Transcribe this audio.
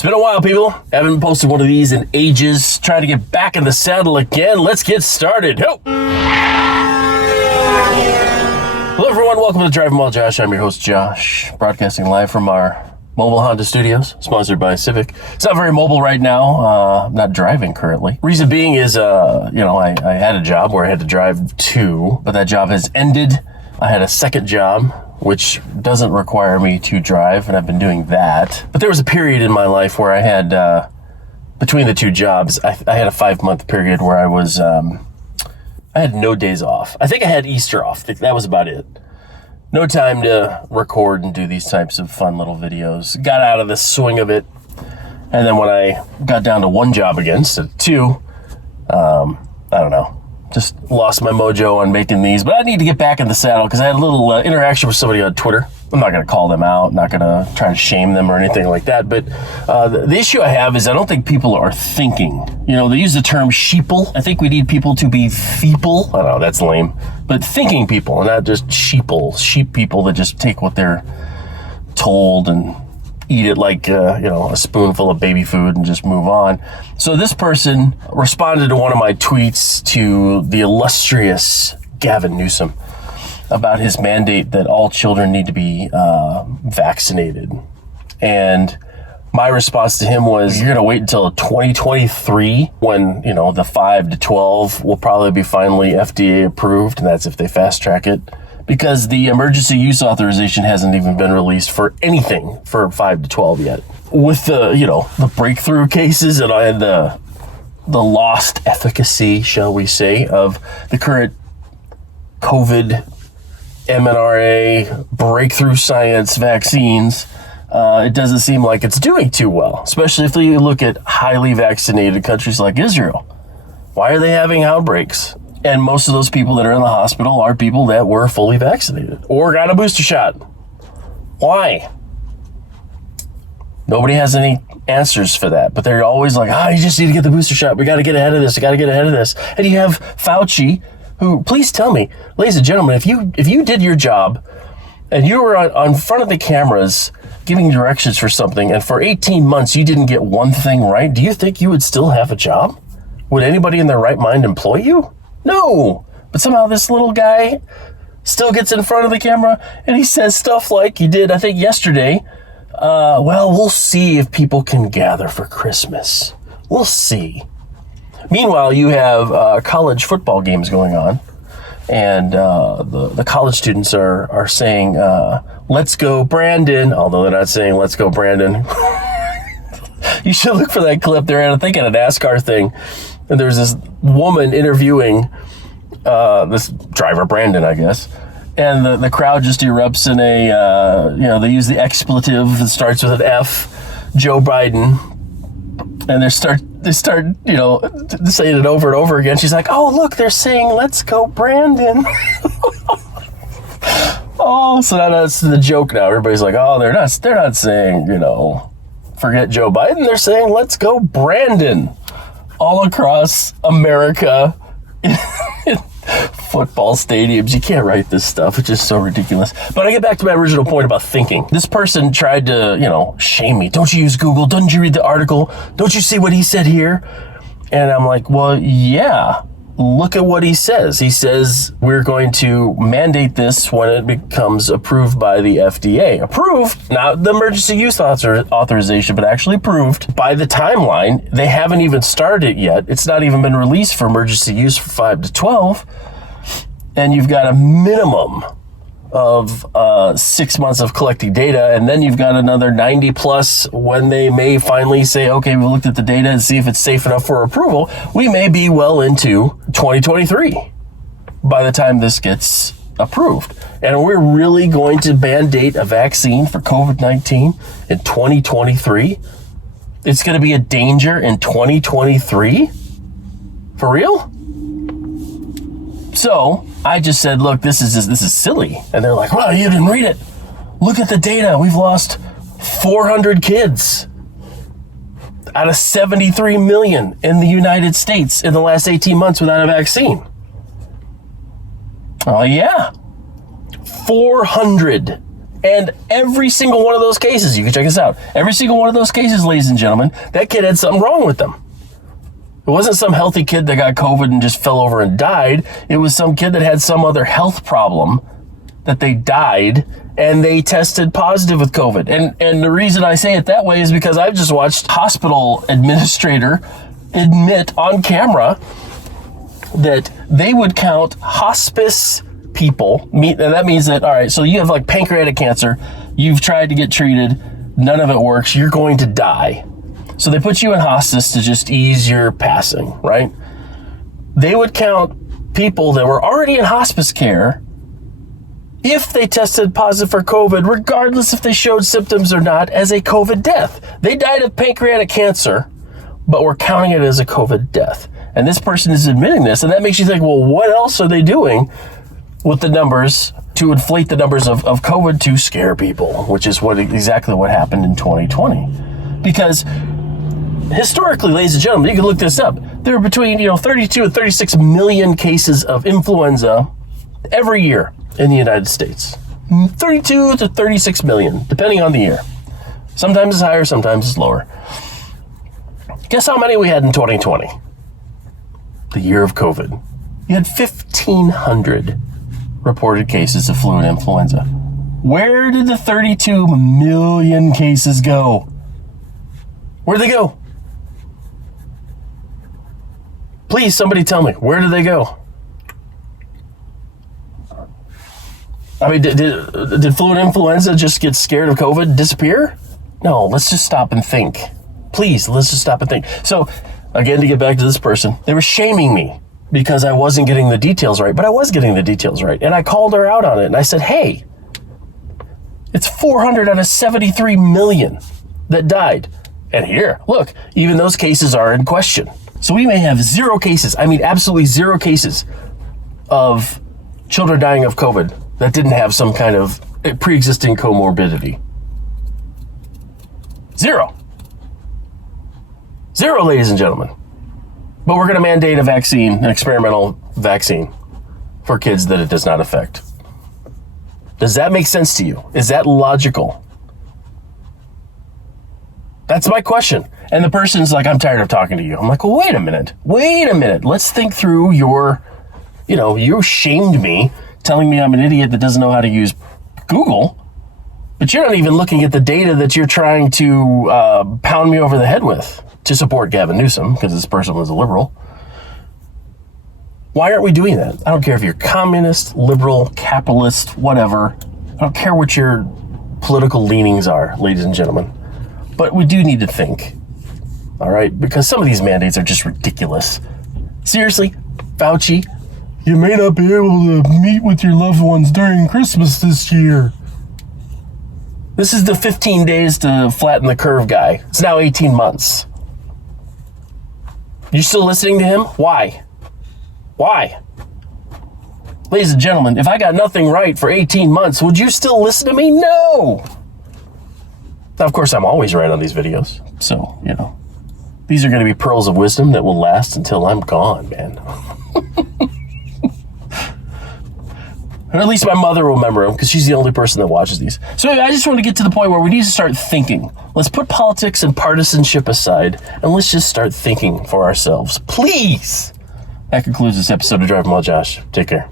It's been a while, people. Haven't posted one of these in ages. Trying to get back in the saddle again. Let's get started. Hello, everyone. Welcome to Driving While Josh. I'm your host, Josh, broadcasting live from our mobile Honda studios, sponsored by Civic. It's not very mobile right now. I'm not driving currently. Reason being is, I had a job where I had to drive to, but that job has ended. I had a second job, which doesn't require me to drive, and I've been doing that. But there was a period in my life where I had, between the two jobs, I had a 5-month period where I was, I had no days off. I think I had Easter off. That was about it. No time to record and do these types of fun little videos. Got out of the swing of it. And then when I got down to one job again instead of two, I don't know. Just lost my mojo on making these, but I need to get back in the saddle because I had a little interaction with somebody on Twitter. I'm not going to call them out, not going to try to shame them or anything like that, but the issue I have is I don't think people are thinking. You know, they use the term sheeple. I think we need people to be Theeple. I don't know, that's lame. But thinking people, and not just sheeple, sheep people that just take what they're told and eat it like, a spoonful of baby food and just move on. So this person responded to one of my tweets to the illustrious Gavin Newsom about his mandate that all children need to be vaccinated. And my response to him was, you're going to wait until 2023 when, the 5 to 12 will probably be finally FDA approved, and that's if they fast track it. Because the emergency use authorization hasn't even been released for anything for 5 to 12 yet. With the breakthrough cases and the lost efficacy, shall we say, of the current COVID mRNA breakthrough science vaccines, it doesn't seem like it's doing too well, especially if you look at highly vaccinated countries like Israel. Why are they having outbreaks? And most of those people that are in the hospital are people that were fully vaccinated or got a booster shot. Why? Nobody has any answers for that. But they're always like, you just need to get the booster shot. We got to get ahead of this. We got to get ahead of this. And you have Fauci, who, please tell me, ladies and gentlemen, if you did your job and you were on front of the cameras giving directions for something, and for 18 months you didn't get one thing right, do you think you would still have a job? Would anybody in their right mind employ you? No, but somehow this little guy still gets in front of the camera and he says stuff like he did, I think, yesterday. We'll see if people can gather for Christmas. We'll see. Meanwhile, you have college football games going on, and the college students are saying, let's go Brandon, although they're not saying let's go Brandon. You should look for that clip. They're at, I think, at a NASCAR thing. And there's this woman interviewing this driver, Brandon, I guess. And the crowd just erupts in they use the expletive that starts with an F, Joe Biden. And they start saying it over and over again. She's like, oh, look, they're saying, let's go, Brandon. Oh, so that's the joke now. Everybody's like, oh, they're not saying, forget Joe Biden. They're saying, let's go, Brandon. All across America, football stadiums. You can't write this stuff. It's just so ridiculous. But I get back to my original point about thinking. This person tried to, shame me. Don't you use Google? Don't you read the article? Don't you see what he said here? And I'm like, well, yeah. Look at what he says. He says we're going to mandate this when it becomes approved by the FDA. Approved, not the emergency use authorization, but actually approved by the timeline. They haven't even started it yet. It's not even been released for emergency use for 5 to 12. And you've got a minimum of 6 months of collecting data, and then you've got another 90 plus when they may finally say, okay, we looked at the data and see if it's safe enough for approval. We may be well into 2023 by the time this gets approved. And we're really going to mandate a vaccine for COVID-19 in 2023. It's going to be a danger in 2023? For real? So I just said, look, this is silly. And they're like, well, you didn't read it. Look at the data. We've lost 400 kids out of 73 million in the United States in the last 18 months without a vaccine. Oh, yeah. 400 And every single one of those cases, you can check this out, every single one of those cases, ladies and gentlemen, that kid had something wrong with them. It wasn't some healthy kid that got COVID and just fell over and died. It was some kid that had some other health problem that they died and they tested positive with COVID. And the reason I say it that way is because I've just watched hospital administrator admit on camera that they would count hospice people. And that means that, all right, so you have like pancreatic cancer, you've tried to get treated, none of it works, you're going to die. So they put you in hospice to just ease your passing, right? They would count people that were already in hospice care if they tested positive for COVID, regardless if they showed symptoms or not, as a COVID death. They died of pancreatic cancer, but we're counting it as a COVID death. And this person is admitting this, and that makes you think, well, what else are they doing with the numbers to inflate the numbers of COVID to scare people, which is exactly what happened in 2020. Because historically, ladies and gentlemen, you can look this up. There are between 32 and 36 million cases of influenza every year in the United States. 32 to 36 million, depending on the year. Sometimes it's higher, sometimes it's lower. Guess how many we had in 2020? The year of COVID. You had 1,500 reported cases of flu and influenza. Where did the 32 million cases go? Where'd they go? Please, somebody tell me, where did they go? I mean, did flu and influenza just get scared of COVID, disappear? No, let's just stop and think. Please, let's just stop and think. So, again, to get back to this person, they were shaming me because I wasn't getting the details right, but I was getting the details right. And I called her out on it, and I said, hey, it's 400 out of 73 million that died. And here, look, even those cases are in question. So we may have zero cases, I mean absolutely zero cases of children dying of COVID that didn't have some kind of pre-existing comorbidity. Zero. Zero, ladies and gentlemen. But we're going to mandate a vaccine, an experimental vaccine, for kids that it does not affect. Does that make sense to you? Is that logical? That's my question. And the person's like, I'm tired of talking to you. I'm like, well, wait a minute. Let's think through you shamed me, telling me I'm an idiot that doesn't know how to use Google, but you're not even looking at the data that you're trying to pound me over the head with to support Gavin Newsom, because this person was a liberal. Why aren't we doing that? I don't care if you're communist, liberal, capitalist, whatever. I don't care what your political leanings are, ladies and gentlemen. But we do need to think, all right? Because some of these mandates are just ridiculous. Seriously, Fauci, you may not be able to meet with your loved ones during Christmas this year. This is the 15 days to flatten the curve guy. It's now 18 months. You still listening to him? Why? Ladies and gentlemen, if I got nothing right for 18 months, would you still listen to me? No! Now, of course, I'm always right on these videos. So, these are going to be pearls of wisdom that will last until I'm gone, man. Or at least my mother will remember them, because she's the only person that watches these. So anyway, I just want to get to the point where we need to start thinking. Let's put politics and partisanship aside, and let's just start thinking for ourselves. Please! That concludes this episode of Driving While Josh. Take care.